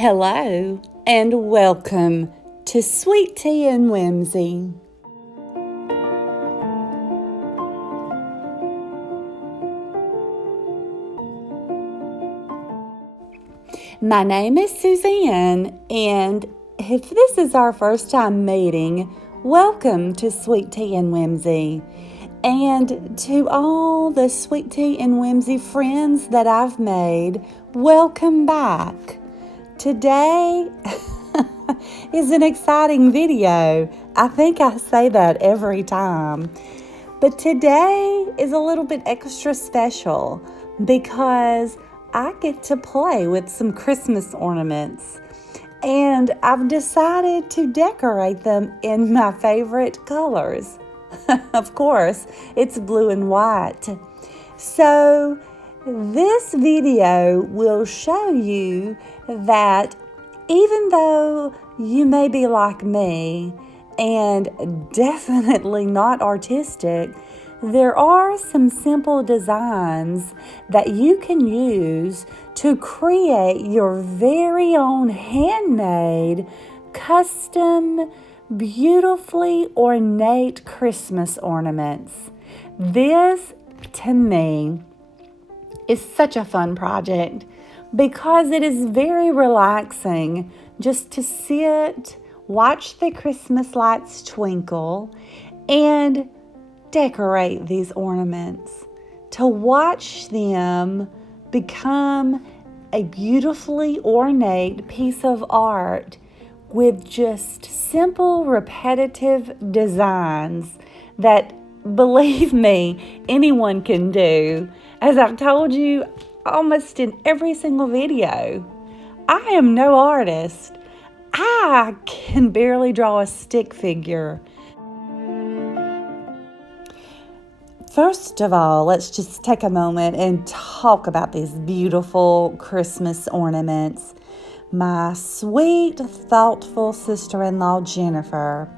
Hello and welcome to Sweet Tea and Whimsy. My name is Suzanne, and if this is our first time meeting, welcome to Sweet Tea and Whimsy. And to all the Sweet Tea and Whimsy friends that I've made, welcome back. Today is an exciting video. I think I say that every time. But today is a little bit extra special because I get to play with some Christmas ornaments. And I've decided to decorate them in my favorite colors. Of course, it's blue and white. So this video will show you that even though you may be like me and definitely not artistic, there are some simple designs that you can use to create your very own handmade, custom, beautifully ornate Christmas ornaments. This, to me, is such a fun project because it is very relaxing just to sit, watch the Christmas lights twinkle, and decorate these ornaments. To watch them become a beautifully ornate piece of art with just simple, repetitive designs that, believe me, anyone can do. As I've told you almost in every single video, I am no artist. I can barely draw a stick figure. First of all, let's just take a moment and talk about these beautiful Christmas ornaments. My sweet, thoughtful sister-in-law, Jennifer,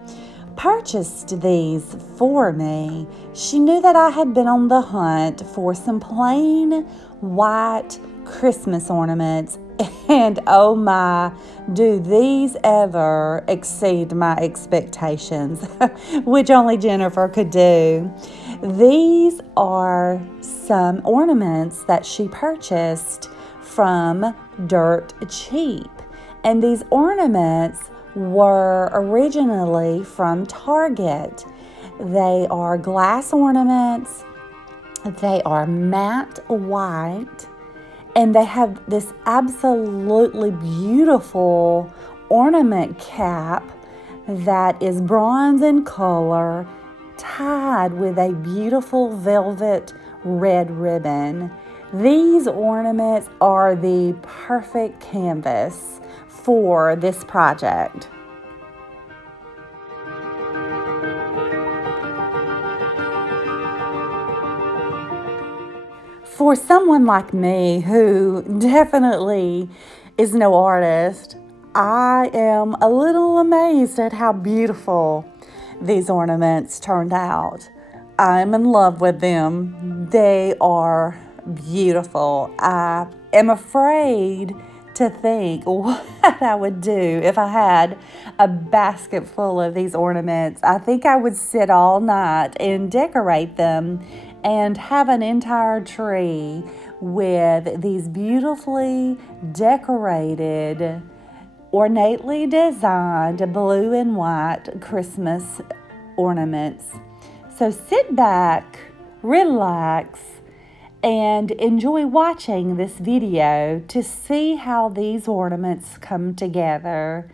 purchased these for me. She knew that I had been on the hunt for some plain white Christmas ornaments, and oh my, do these ever exceed my expectations, which only Jennifer could do. These are some ornaments that she purchased from Dirt Cheap, and these ornaments were originally from Target. They are glass ornaments, they are matte white, and they have this absolutely beautiful ornament cap that is bronze in color, tied with a beautiful velvet red ribbon. These ornaments are the perfect canvas for this project. For someone like me who definitely is no artist, I am a little amazed at how beautiful these ornaments turned out. I'm in love with them. They are beautiful. I am afraid to think what I would do if I had a basket full of these ornaments. I think I would sit all night and decorate them and have an entire tree with these beautifully decorated, ornately designed blue and white Christmas ornaments. So sit back, relax, and enjoy watching this video to see how these ornaments come together.